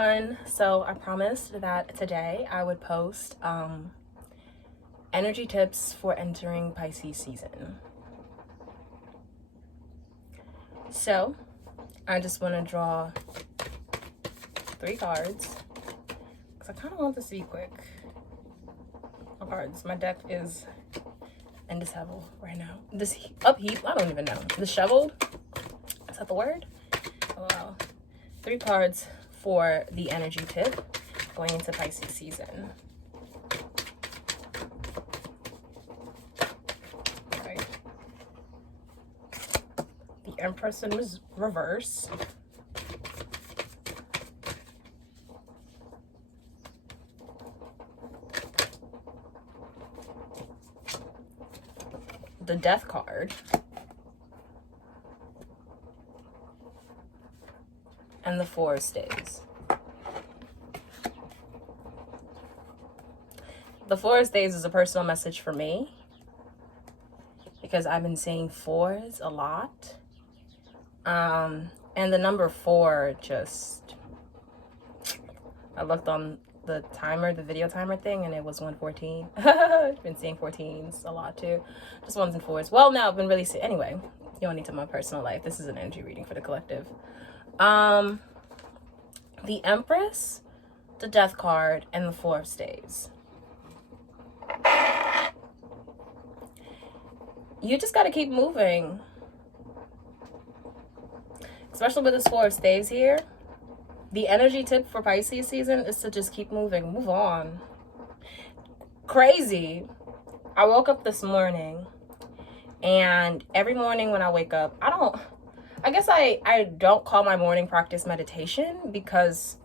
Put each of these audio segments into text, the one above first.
everyone. So I promised that today I would post energy tips for entering Pisces season. So I just want to draw 3 cards because I kind of want this to be quick. My cards, my deck is in dishevel right now. Upheat, I don't even know. Disheveled, is that the word? Oh, wow. 3 cards for the energy tip going into Pisces season. Okay. The Empress in reverse. The Death card. And the 4 of Staves. The 4 of Staves is a personal message for me because I've been seeing 4s a lot. And the number 4 just, I looked on the timer, the video timer thing, and it was 114. I've been seeing 14s a lot too. Just 1s and 4s. Well, now I've been really seeing, anyway, you don't need to know my personal life. This is an energy reading for the collective. The Empress, the Death card, and the 4 of Staves. You just got to keep moving. Especially with this 4 of Staves here. The energy tip for Pisces season is to just keep moving. Move on. Crazy. I woke up this morning, and every morning when I wake up, I guess I don't call my morning practice meditation because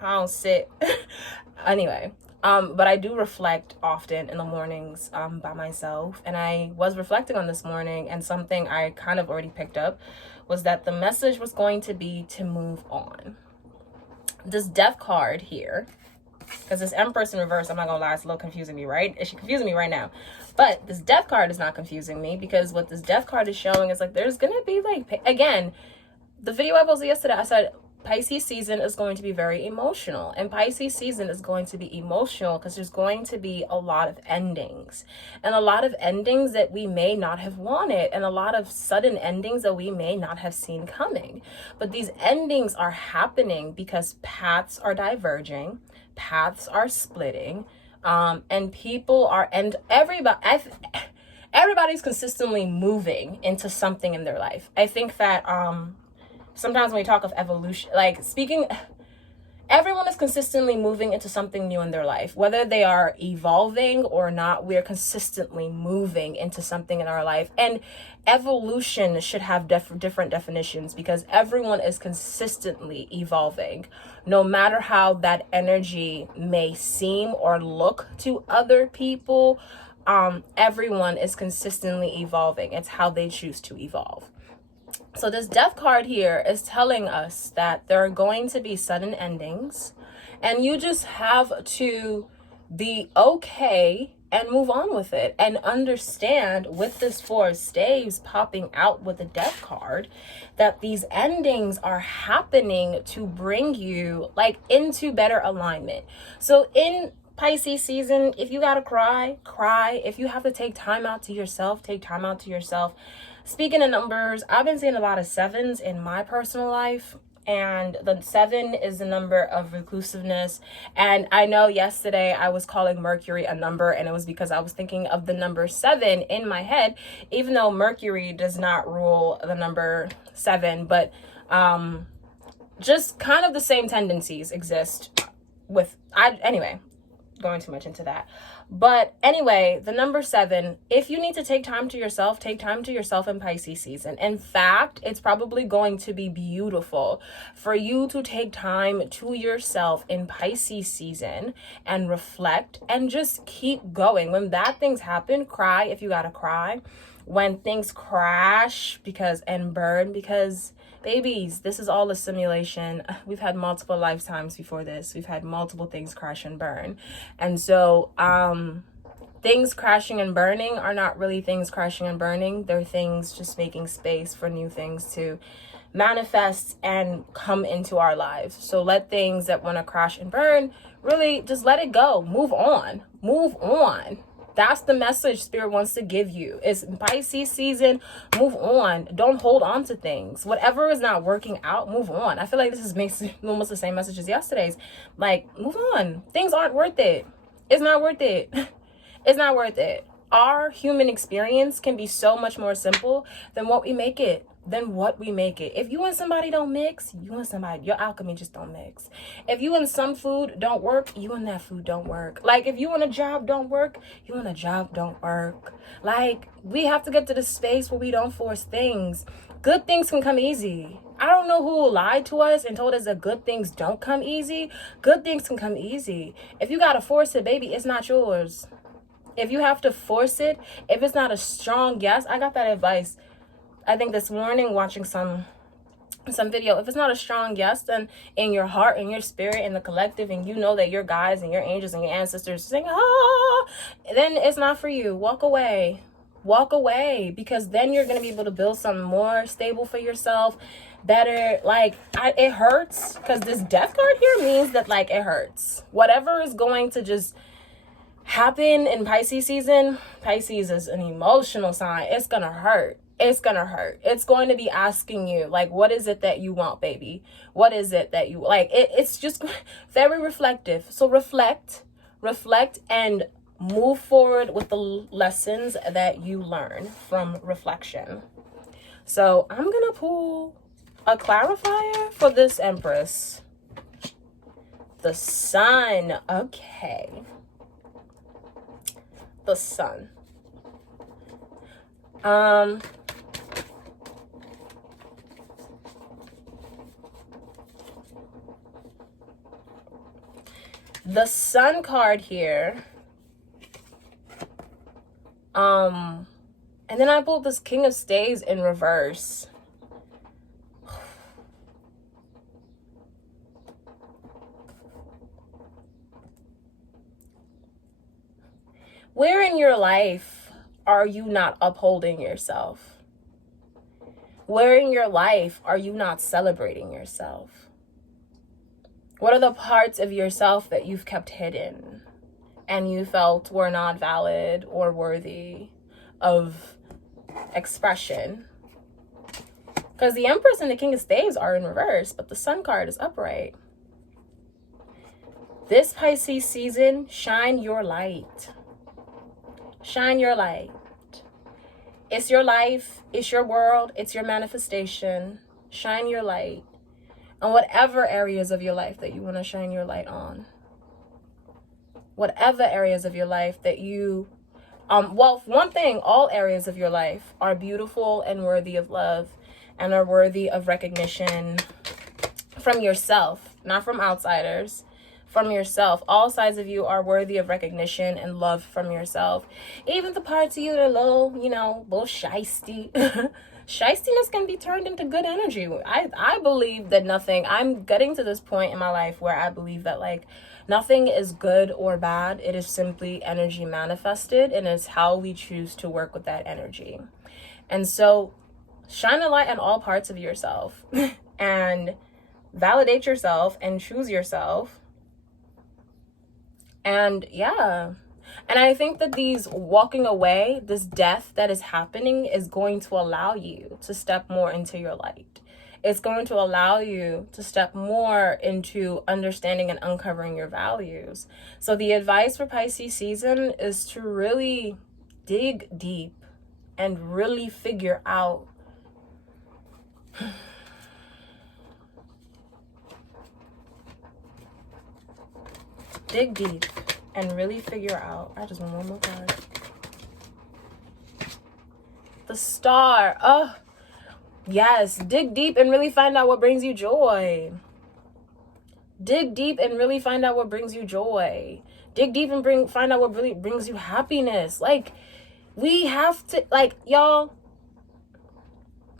I don't sit. Anyway, but I do reflect often in the mornings by myself. And I was reflecting on this morning, and something I kind of already picked up was that the message was going to be to move on. This Death card here, because this Empress in reverse, I'm not gonna lie, it's a little confusing me, right? It's confusing me right now. But this Death card is not confusing me because what this Death card is showing is like there's gonna be like, again, the video I posted yesterday, I said Pisces season is going to be very emotional, and Pisces season is going to be emotional because there's going to be a lot of endings, and a lot of endings that we may not have wanted, and a lot of sudden endings that we may not have seen coming. But these endings are happening because paths are diverging, paths are splitting, and people are, and everybody's consistently moving into something in their life. I think that sometimes when we talk of evolution, everyone is consistently moving into something new in their life. Whether they are evolving or not, we're consistently moving into something in our life. And evolution should have different definitions because everyone is consistently evolving. No matter how that energy may seem or look to other people, everyone is consistently evolving. It's how they choose to evolve. So this Death card here is telling us that there are going to be sudden endings, and you just have to be okay and move on with it and understand with this 4 of Staves popping out with the Death card that these endings are happening to bring you into better alignment. So in Pisces season, if you gotta cry, cry. If you have to take time out to yourself, take time out to yourself. Speaking of numbers, I've been seeing a lot of 7s in my personal life, and the 7 is the number of reclusiveness. And I know yesterday I was calling Mercury a number, and it was because I was thinking of the number 7 in my head, even though Mercury does not rule the number 7, but just kind of the same tendencies exist with, anyway, going too much into that. But anyway, the number 7, if you need to take time to yourself, take time to yourself in Pisces season. In fact, it's probably going to be beautiful for you to take time to yourself in Pisces season and reflect and just keep going. When bad things happen, cry if you gotta cry. When things crash and burn, because babies, this is all a simulation. We've had multiple lifetimes before this. We've had multiple things crash and burn. And so things crashing and burning are not really things crashing and burning. They're things just making space for new things to manifest and come into our lives. So let things that want to crash and burn, really just let it go. Move on. Move on. That's the message Spirit wants to give you. It's Pisces season. Move on. Don't hold on to things. Whatever is not working out, move on. I feel like this is almost the same message as yesterday's. Like, move on. Things aren't worth it. It's not worth it. It's not worth it. Our human experience can be so much more simple than what we make it. If you and somebody don't mix, your alchemy just don't mix. If you and some food don't work, you and that food don't work. Like, if you and a job don't work, you and a job don't work. Like, we have to get to the space where we don't force things. Good things can come easy. I don't know who lied to us and told us that good things don't come easy. Good things can come easy. If you gotta force it, baby, it's not yours. If you have to force it, if it's not a strong yes, I got that advice, I think this morning, watching some video. If it's not a strong yes, then in your heart, in your spirit, in the collective, and you know that your guides and your angels and your ancestors saying, then it's not for you. Walk away. Walk away, because then you're going to be able to build something more stable for yourself, better. Like, it hurts, because this death card here means that, like, it hurts. Whatever is going to just happen in Pisces season, Pisces is an emotional sign. It's going to hurt. It's going to hurt. It's going to be asking you, like, what is it that you want, baby? What is it that you like? It's just very reflective. So reflect, and move forward with the lessons that you learn from reflection. So I'm going to pull a clarifier for this Empress. The Sun. Okay. The Sun. The Sun card here. And then I pulled this King of Staves in reverse. Where in your life are you not upholding yourself? Where in your life are you not celebrating yourself? What are the parts of yourself that you've kept hidden and you felt were not valid or worthy of expression? Because the Empress and the King of Staves are in reverse, but the Sun card is upright. This Pisces season, shine your light. Shine your light. It's your life, it's your world, it's your manifestation. Shine your light on whatever areas of your life that you want to shine your light on. Whatever areas of your life that you, well, one thing, all areas of your life are beautiful and worthy of love and are worthy of recognition from yourself, not from outsiders, from yourself. All sides of you are worthy of recognition and love from yourself. Even the parts of you that are little shysty. Shystiness can be turned into good energy. I believe that I'm getting to this point in my life where I believe that, like, nothing is good or bad. It is simply energy manifested, and it's how we choose to work with that energy. And so shine a light on all parts of yourself and validate yourself and choose yourself. And yeah. And I think that these walking away, this death that is happening, is going to allow you to step more into your light. It's going to allow you to step more into understanding and uncovering your values. So the advice for Pisces season is to really dig deep and really figure out dig deep and really figure out. I just want one more card. The Star. Oh, yes. Dig deep and really find out what brings you joy. Dig deep and really find out what brings you joy. Dig deep and find out what really brings you happiness. Like, we have to, like, y'all,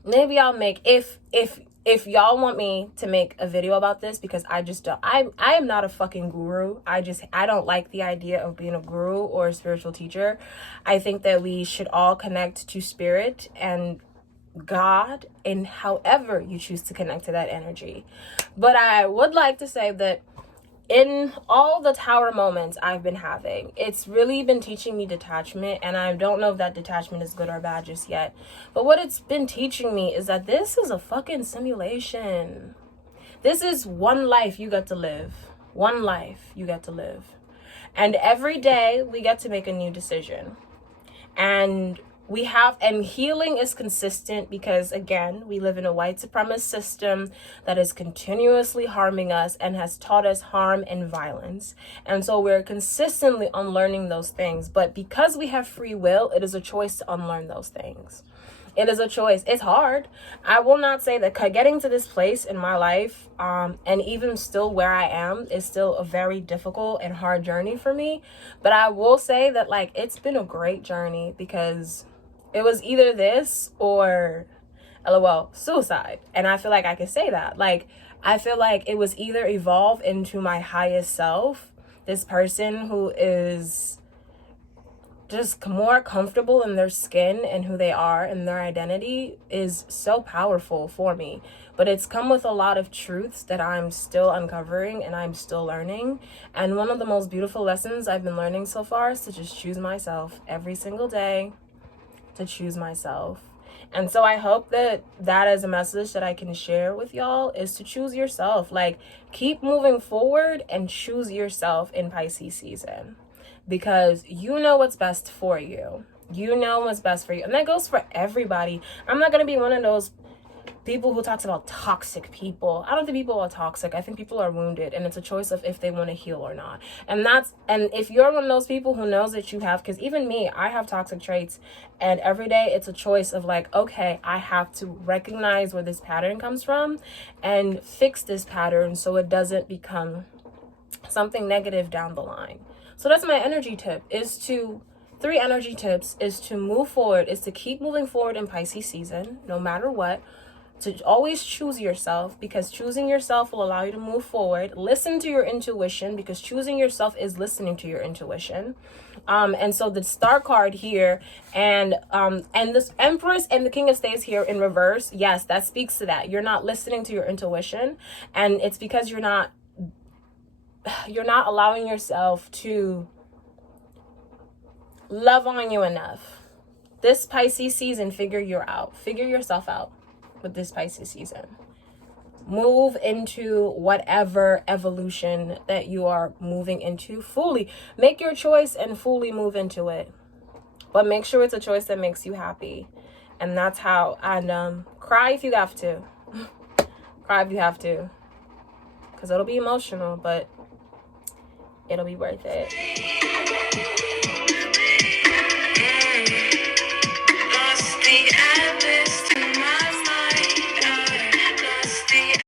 maybe I'll make, if y'all want me to make a video about this, because I just don't, I am not a fucking guru. I don't like the idea of being a guru or a spiritual teacher. I think that we should all connect to spirit and God, and however you choose to connect to that energy. But I would like to say that in all the tower moments I've been having, it's really been teaching me detachment. And I don't know if that detachment is good or bad just yet. But what it's been teaching me is that this is a fucking simulation. This is one life you get to live. One life you get to live. And every day we get to make a new decision. And healing is consistent because, again, we live in a white supremacist system that is continuously harming us and has taught us harm and violence. And so we're consistently unlearning those things. But because we have free will, it is a choice to unlearn those things. It is a choice. It's hard. I will not say that getting to this place in my life, and even still where I am, is still a very difficult and hard journey for me. But I will say that, like, it's been a great journey because it was either this or, LOL, suicide. And I feel like I can say that. Like, I feel like it was either evolve into my highest self, this person who is just more comfortable in their skin and who they are and their identity is so powerful for me. But it's come with a lot of truths that I'm still uncovering and I'm still learning. And one of the most beautiful lessons I've been learning so far is to just choose myself every single day, to choose myself. And so I hope that that is a message that I can share with y'all, is to choose yourself. Like, keep moving forward and choose yourself in Pisces season. Because you know what's best for you. You know what's best for you. And that goes for everybody. I'm not going to be one of those people who talks about toxic people. I don't think people are toxic. I think people are wounded. And it's a choice of if they want to heal or not. And if you're one of those people who knows that you have, because even me, I have toxic traits. And every day it's a choice of like, okay, I have to recognize where this pattern comes from and fix this pattern so it doesn't become something negative down the line. So that's my energy tip, three energy tips is to move forward, is to keep moving forward in Pisces season, no matter what, to always choose yourself, because choosing yourself will allow you to move forward. Listen to your intuition, because choosing yourself is listening to your intuition. And so the star card here and this Empress and the King of Staves here in reverse, yes, that speaks to that. You're not listening to your intuition, and it's because you're not allowing yourself to love on you enough. This Pisces season, figure yourself out with this Pisces season. Move into whatever evolution that you are moving into fully. Make your choice and fully move into it. But make sure it's a choice that makes you happy. And that's how, and cry if you have to. Cry if you have to. Because it'll be emotional, but it'll be worth it.